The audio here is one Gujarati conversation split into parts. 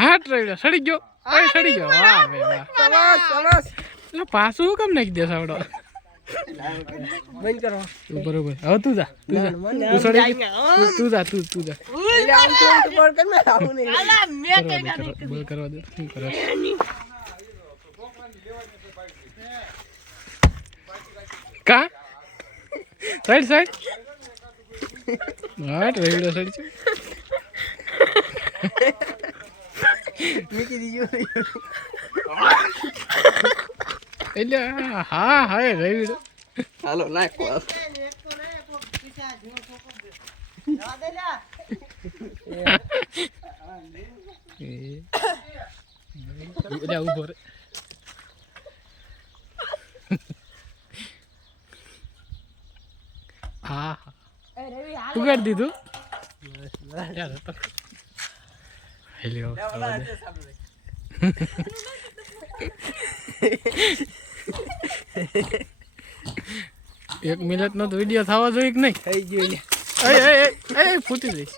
હાટ રહ્યો સડી ગયો? સડી ગયો. વાહ બે વાહ સરસ સરસ. એટલે પાછું નાખી દે સાવડો? બંધ કરો. બરોબર. હવે તું જા તું જા. તું સડી તું- તું જા તું તું જા. આમ તો તો બોલ કર ને આવું નહીં. કરવા દે કરવા- બોલ કરવા દે શું કરે? કા? સાઈડ? સાઈડ હાટ રેવડો સાઈડ છે. મૂકી દીધું એટલે હા હા રેવડો હાલો નાખો એટલે ઊભો રે હા ઉગાડી દીધું? તો હેલ્યો. એક મિનિટનો તો વીડિયો થવા જોઈએ કે નહીં થઈ ગયો. એ એ ફૂટી જઈશ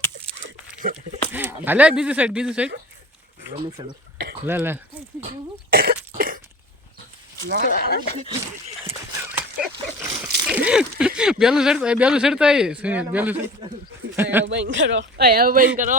હાલે બીજી સાઈડ બીજી સાઈડ. લે લે બેલું સડતા બેલું સડતા સુનિલ બેલું સડતા બંધ કરો બંધ કરો